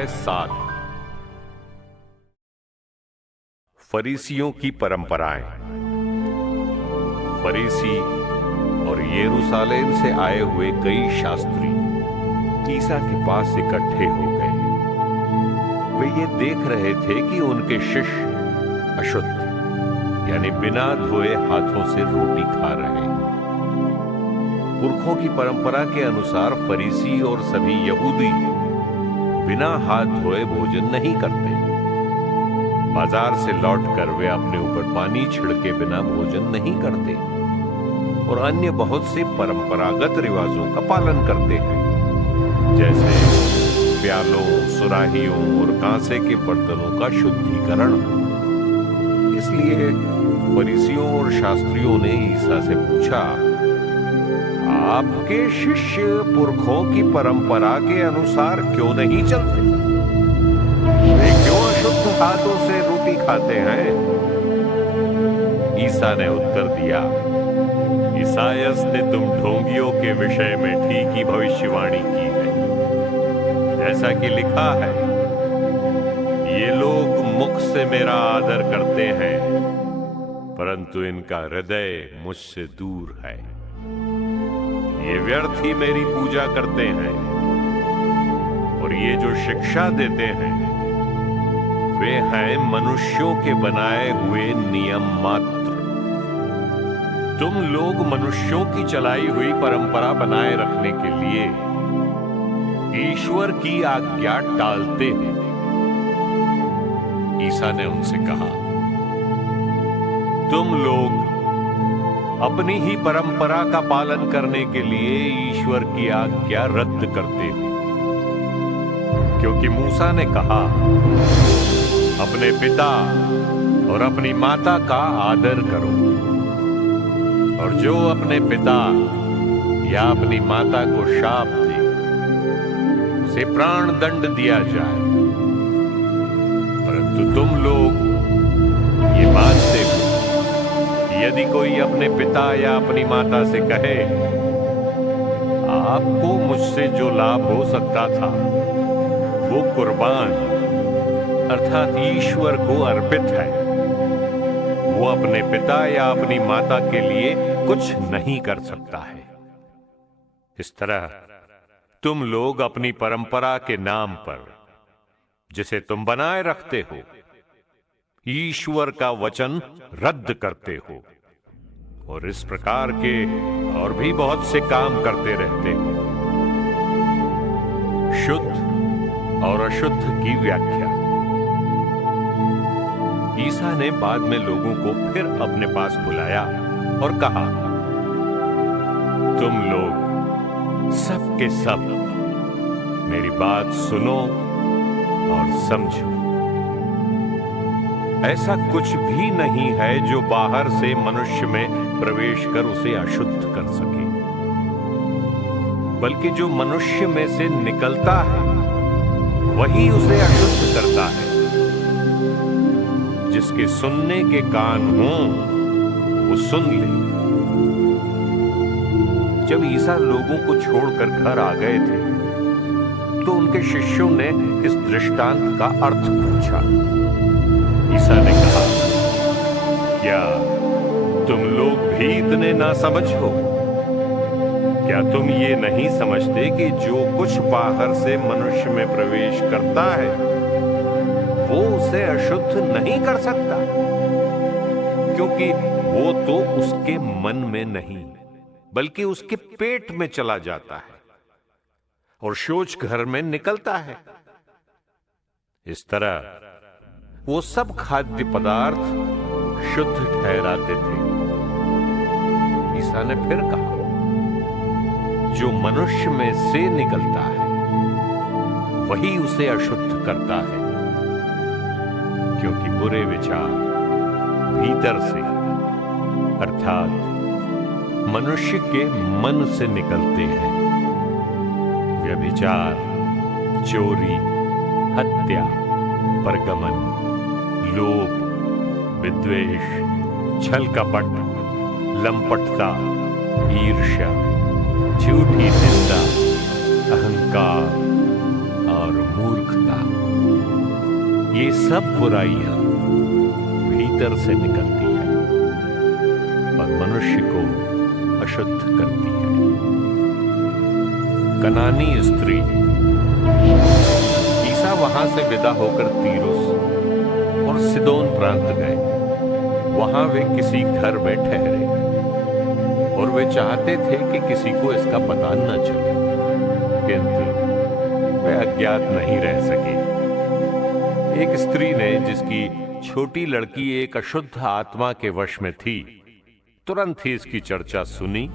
अध्याय 7 फरीसियों की परंपराएं। फरीसी और यरूशलेम से आए हुए कई शास्त्री ईसा के पास इकट्ठे हो गए। वे ये देख रहे थे कि उनके शिष्य अशुद्ध यानी बिना धोए हाथों से रोटी खा रहे हैं। पुरखों की परंपरा के अनुसार फरीसी और सभी यहूदी बिना हाथ धोए भोजन नहीं करते। बाजार से लौटकर वे अपने ऊपर पानी छिड़के बिना भोजन नहीं करते और अन्य बहुत से परंपरागत रिवाजों का पालन करते हैं, जैसे प्यालों, सुराहियों और कांसे के बर्तनों का शुद्धिकरण। इसलिए फरीसियों और शास्त्रियों ने ईसा से पूछा, आपके शिष्य पुरखों की परंपरा के अनुसार क्यों नहीं चलते? वे क्यों अशुद्ध हाथों से रोटी खाते हैं? ईसा ने उत्तर दिया, ईसायास ने तुम ढोंगियों के विषय में ठीक ही भविष्यवाणी की है। जैसा कि लिखा है, ये लोग मुख से मेरा आदर करते हैं, परंतु इनका हृदय मुझसे दूर है। ये व्यर्थ ही मेरी पूजा करते हैं और ये जो शिक्षा देते हैं वे हैं मनुष्यों के बनाए हुए नियम मात्र। तुम लोग मनुष्यों की चलाई हुई परंपरा बनाए रखने के लिए ईश्वर की आज्ञा टालते हो। ईसा ने उनसे कहा, तुम लोग अपनी ही परंपरा का पालन करने के लिए ईश्वर की आज्ञा रद्द करते हो, क्योंकि मूसा ने कहा, अपने पिता और अपनी माता का आदर करो, और जो अपने पिता या अपनी माता को शाप दे उसे प्राण दंड दिया जाए। परंतु तुम लोग ये मानते हो, यदि कोई अपने पिता या अपनी माता से कहे, आपको मुझसे जो लाभ हो सकता था वो कुर्बान अर्थात ईश्वर को अर्पित है, वो अपने पिता या अपनी माता के लिए कुछ नहीं कर सकता है। इस तरह तुम लोग अपनी परंपरा के नाम पर, जिसे तुम बनाए रखते हो, ईश्वर का वचन रद्द करते हो और इस प्रकार के और भी बहुत से काम करते रहते हो। शुद्ध और अशुद्ध की व्याख्या। ईसा ने बाद में लोगों को फिर अपने पास बुलाया और कहा, तुम लोग सब के सब मेरी बात सुनो और समझो। ऐसा कुछ भी नहीं है जो बाहर से मनुष्य में प्रवेश कर उसे अशुद्ध कर सके, बल्कि जो मनुष्य में से निकलता है वही उसे अशुद्ध करता है। जिसके सुनने के कान हों वो सुन ले। जब ईसा लोगों को छोड़कर घर आ गए थे तो उनके शिष्यों ने इस दृष्टांत का अर्थ पूछा। ईसा ने कहा, क्या तुम लोग भी इतने नासमझ हो? क्या तुम ये नहीं समझते कि जो कुछ बाहर से मनुष्य में प्रवेश करता है वो उसे अशुद्ध नहीं कर सकता, क्योंकि वो तो उसके मन में नहीं बल्कि उसके पेट में चला जाता है और शौच घर में निकलता है। इस तरह वो सब खाद्य पदार्थ शुद्ध ठहराते थे। ईसा ने फिर कहा, जो मनुष्य में से निकलता है वही उसे अशुद्ध करता है, क्योंकि बुरे विचार भीतर से अर्थात मनुष्य के मन से निकलते हैं। व्यभिचार, चोरी, हत्या, परगमन, लोभ, विद्वेष, छल कपट, लंपटता, ईर्ष्या, झूठी निंदा, अहंकार और मूर्खता। ये सब बुराइयां भीतर से निकलती है और मनुष्य को अशुद्ध करती है। कनानी स्त्री। ईसा वहां से विदा होकर तीरुस और सिदोन प्रांत गए। वहां वे किसी घर में ठहरे और वे चाहते थे कि किसी को इसका पता न चले, किंतु वे अज्ञात नहीं रह सके। एक स्त्री ने, जिसकी छोटी लड़की एक अशुद्ध आत्मा के वश में थी, तुरंत ही इसकी चर्चा सुनी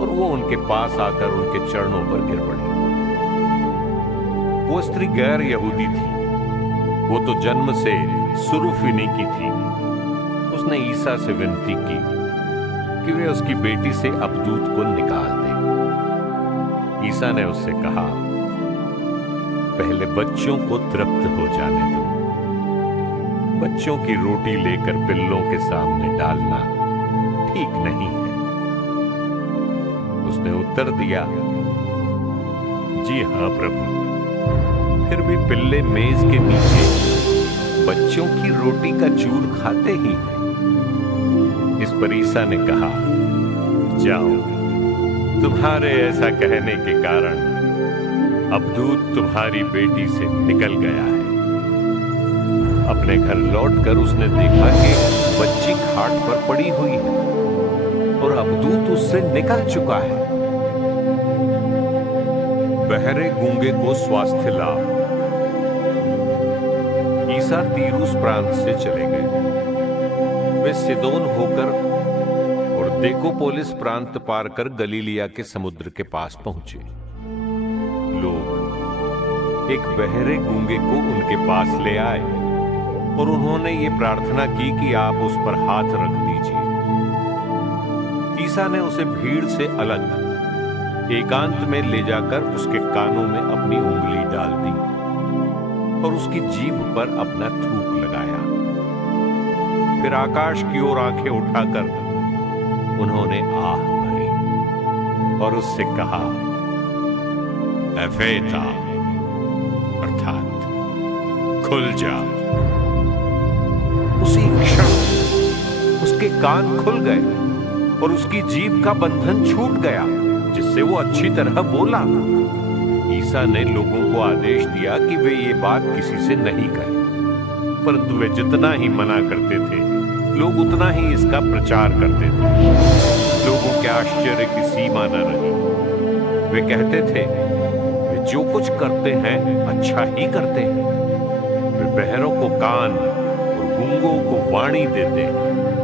और वो उनके पास आकर उनके चरणों पर गिर पड़ी। वो स्त्री गैर यहूदी थी, वो तो जन्म से सुरूफिनी की थी। उसने ईसा से विनती की कि वे उसकी बेटी से अबदूत को निकाल दें। ईसा ने उससे कहा, पहले बच्चों को तृप्त हो जाने दो। बच्चों की रोटी लेकर पिल्लों के सामने डालना ठीक नहीं है। उसने उत्तर दिया, जी हां प्रभु, फिर भी पिल्ले मेज के नीचे बच्चों की रोटी का चूर खाते ही हैं। इस पर ईसा ने कहा, जाओ, तुम्हारे ऐसा कहने के कारण अबदूत तुम्हारी बेटी से निकल गया है। अपने घर लौटकर उसने देखा कि बच्ची खाट पर पड़ी हुई है और अबदूत उससे निकल चुका है। बहरे गूंगे को स्वास्थ्य लाभ। ईसा तीरुस प्रांत से चले गए। वे सिदोन होकर और देकोपोलिस प्रांत पार कर गलीलिया के समुद्र के पास पहुंचे। लोग एक बहरे गूंगे को उनके पास ले आए और उन्होंने ये प्रार्थना की कि आप उस पर हाथ रख दीजिए। ईसा ने उसे भीड़ से अलग एकांत में ले जाकर उसके कानों में अपनी उंगली डाल दी और उसकी जीभ पर अपना थूक लगाया। फिर आकाश की ओर आंखें उठाकर उन्होंने आह भरी और उससे कहा, एफेता, अर्थात खुल जा। उसी क्षण उसके कान खुल गए और उसकी जीभ का बंधन छूट गया, जिससे वो अच्छी तरह बोला। ईसा ने लोगों को आदेश दिया कि वे ये बात किसी से नहीं कहें, परंतु वे जितना ही मना करते थे, लोग उतना ही इसका प्रचार करते थे। लोगों के आश्चर्य की सीमा न रही। वे कहते थे, वे जो कुछ करते हैं अच्छा ही करते हैं। वे बहरों को कान और गूंगों को वाणी देते हैं।